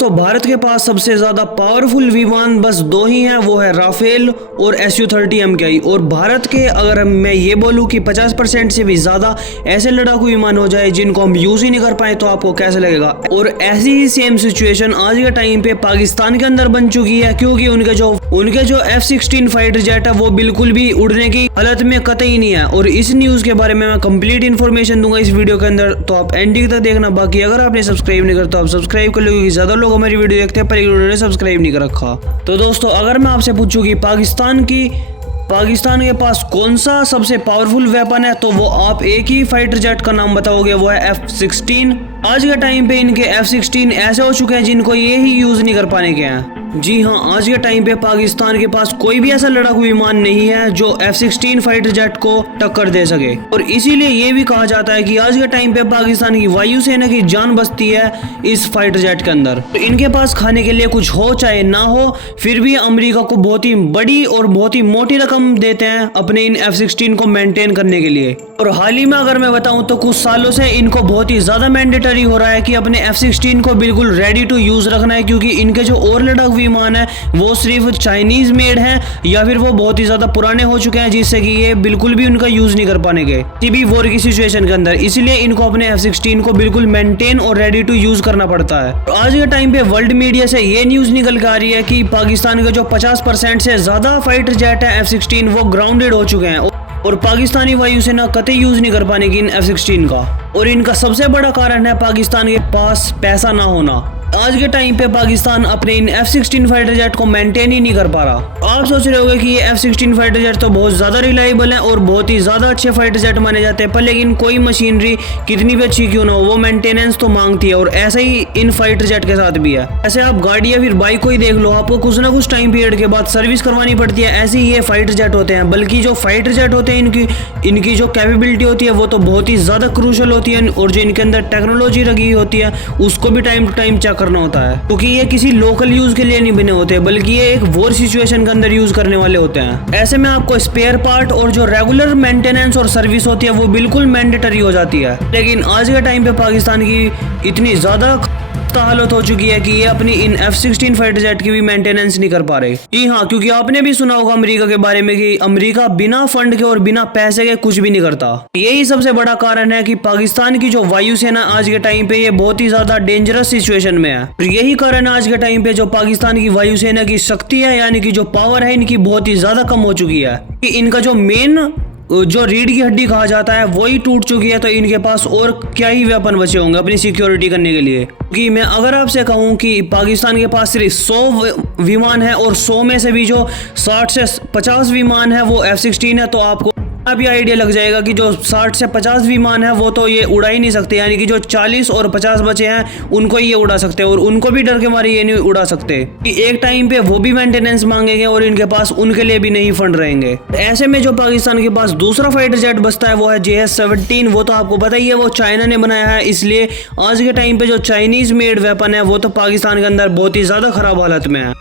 दोस्तों भारत के पास सबसे ज्यादा पावरफुल विमान बस दो ही हैं, वो है राफेल और Su-30 MKI। और भारत के अगर मैं ये बोलूं कि 50% से भी ज्यादा ऐसे लड़ाकू विमान हो जाए जिनको हम यूज ही नहीं कर पाए तो आपको कैसे लगेगा। और ऐसी ही सेम सिचुएशन आज के टाइम पे पाकिस्तान के अंदर बन चुकी है, क्योंकि उनके जो F-16 फाइटर जेट है वो बिल्कुल भी उड़ने की हालत में कतई नहीं है। और इस न्यूज के बारे में मैं कंप्लीट इन्फॉर्मेशन दूंगा इस वीडियो के अंदर, तो आप एंडिंग तक देखना। बाकी अगर आपने सब्सक्राइब नहीं करता तो आप सब्सक्राइब कर लो, क्योंकि ज्यादा लोग हमारी वीडियो देखते हैं पर उन्होंने सब्सक्राइब नहीं कर रखा। तो दोस्तों अगर मैं आपसे पूछूं कि पाकिस्तान के पास कौन सा सबसे पावरफुल वेपन है, तो वो आप एक ही फाइटर जेट का नाम बताओगे, वो है F-16। आज के टाइम पे इनके F-16 ऐसे हो चुके हैं जिनको ये ही यूज नहीं कर पाने के हैं। जी हाँ, आज के टाइम पे पाकिस्तान के पास कोई भी ऐसा लड़ाकू विमान नहीं है जो F-16 फाइटर जेट को टक्कर दे सके। और इसीलिए ये भी कहा जाता है कि आज के टाइम पे पाकिस्तान की वायुसेना की जान बसती है इस फाइटर जेट के अंदर। तो इनके पास खाने के लिए कुछ हो चाहे ना हो, फिर भी अमेरिका को बहुत ही बड़ी और बहुत ही मोटी रकम देते हैं अपने इन F-16 को मेंटेन करने के लिए। और हाल ही में अगर मैं बताऊं तो कुछ सालों से इनको बहुत ही ज्यादा मैंडेटरी हो रहा है कि अपने F-16 को बिल्कुल रेडी टू यूज रखना है, क्योंकि इनके जो और लड़ाकू विमान है वो सिर्फ चाइनीज मेड है या फिर वो बहुत ही ज्यादा पुराने हो चुके हैं, जिससे कि ये बिल्कुल भी उनका यूज नहीं कर पाने के किसी भी वॉर की सिचुएशन के अंदर। इसलिए इनको अपने F-16 को बिल्कुल मेंटेन और रेडी टू यूज करना पड़ता है। और आज के टाइम पे वर्ल्ड मीडिया से ये न्यूज निकल के आ रही है कि पाकिस्तान के जो 50% से ज्यादा फाइटर जेट है F-16 वो ग्राउंडेड हो चुके हैं और पाकिस्तानी वायुसेना कतई यूज नहीं कर पाने की इन F-16 का। और इनका सबसे बड़ा कारण है पाकिस्तान के पास पैसा ना होना। आज के टाइम पे पाकिस्तान अपने इन F-16 फाइटर जेट को मेंटेन ही नहीं कर पा रहा। आप सोच रहे होंगे कि ये F-16 फाइटर जेट तो बहुत ज्यादा रिलायबल है और बहुत ही ज्यादा अच्छे फाइटर जेट माने जाते हैं, पर लेकिन कोई मशीनरी कितनी भी अच्छी क्यों ना हो वो मेंटेनेंस तो मांगती है। और ऐसा ही इन फाइटर जेट के साथ भी है। ऐसे आप गाड़ी या फिर बाइक को ही देख लो, आपको कुछ ना कुछ टाइम पीरियड के बाद सर्विस करवानी पड़ती है। ऐसे ही ये फाइटर जेट होते हैं, बल्कि जो फाइटर जेट होते हैं इनकी जो कैपेबिलिटी होती है वो तो बहुत ही ज्यादा क्रूशल होती है। और जो इनके अंदर टेक्नोलॉजी लगी होती है उसको भी टाइम टू टाइम चेक करना होता है, क्योंकि ये किसी लोकल यूज के लिए नहीं बने होते, बल्कि ये एक वॉर सिचुएशन के अंदर यूज करने वाले होते हैं। ऐसे में आपको स्पेयर पार्ट और जो रेगुलर मेंटेनेंस और सर्विस होती है वो बिल्कुल मैंडेटरी हो जाती है। लेकिन आज के टाइम पे पाकिस्तान की इतनी ज्यादा हालत हो चुकी है कि ये अपनी इन F-16 फाइटर जेट की भी मेंटेनेंस नहीं कर पा रहे। जी हाँ, क्योंकि आपने भी सुना होगा अमेरिका के बारे में कि अमेरिका बिना फंड के और बिना पैसे के कुछ भी नहीं करता। यही सबसे बड़ा कारण है कि पाकिस्तान की जो वायुसेना आज के टाइम पे ये बहुत ही ज्यादा डेंजरस सिचुएशन में है। और यही कारण है आज के टाइम पे जो पाकिस्तान की वायुसेना की शक्ति है, यानी कि जो पावर है इनकी बहुत ही ज्यादा कम हो चुकी है कि इनका जो मेन जो रीढ़ की हड्डी कहा जाता है वही टूट चुकी है। तो इनके पास और क्या ही वेपन बचे होंगे अपनी सिक्योरिटी करने के लिए। कि मैं अगर आपसे कहूं कि पाकिस्तान के पास सिर्फ 100 विमान है और 100 में से भी जो 60 से 50 विमान है वो F-16 है, तो आपको अब ये आइडिया लग जाएगा कि जो 60 से 50 विमान है वो तो ये उड़ा ही नहीं सकते, यानी कि जो 40 और 50 बचे हैं उनको ये उड़ा सकते हैं। और उनको भी डर के मारे ये नहीं उड़ा सकते कि एक टाइम पे वो भी मेंटेनेंस मांगेंगे और इनके पास उनके लिए भी नहीं फंड रहेंगे। ऐसे में जो पाकिस्तान के पास दूसरा फाइटर जेट बचता है वो है JS-17। वो तो आपको पता ही है, वो चाइना ने बनाया है, इसलिए आज के टाइम पे जो चाइनीज मेड वेपन है वो तो पाकिस्तान के अंदर बहुत ही ज्यादा खराब हालत में है।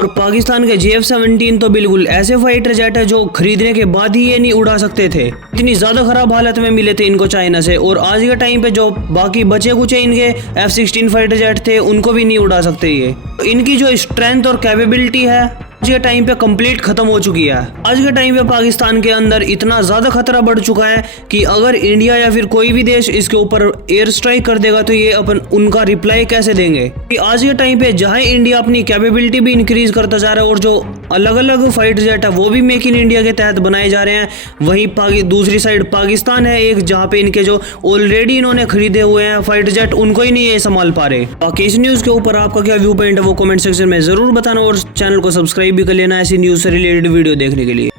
और पाकिस्तान के JF-17 तो बिल्कुल ऐसे फाइटर जेट है जो खरीदने के बाद ही ये नहीं उड़ा सकते थे, इतनी ज्यादा खराब हालत में मिले थे इनको चाइना से। और आज के टाइम पे जो बाकी बचे कुछ इनके F-16 फाइटर जेट थे उनको भी नहीं उड़ा सकते ये। तो इनकी जो स्ट्रेंथ और कैपेबिलिटी है आज के टाइम पे कंप्लीट खत्म हो चुकी है। आज के टाइम पे पाकिस्तान के अंदर इतना ज्यादा खतरा बढ़ चुका है कि अगर इंडिया या फिर कोई भी देश इसके ऊपर एयर स्ट्राइक कर देगा तो ये अपन उनका रिप्लाई कैसे देंगे। कि आज के टाइम पे जहां इंडिया अपनी कैपेबिलिटी भी इंक्रीज करता जा रहा है और जो अलग अलग फाइटर जेट है वो भी मेक इन इंडिया के तहत बनाए जा रहे हैं, वहीं दूसरी साइड पाकिस्तान है एक जहाँ पे इनके जो ऑलरेडी इन्होंने खरीदे हुए हैं फाइटर जेट उनको ही नहीं ये संभाल पा रहे। बाकी इस न्यूज के ऊपर आपका क्या व्यू पॉइंट है वो कमेंट सेक्शन में जरूर बताना और चैनल को सब्सक्राइब भी कर लेना ऐसी न्यूज से रिलेटेड वीडियो देखने के लिए।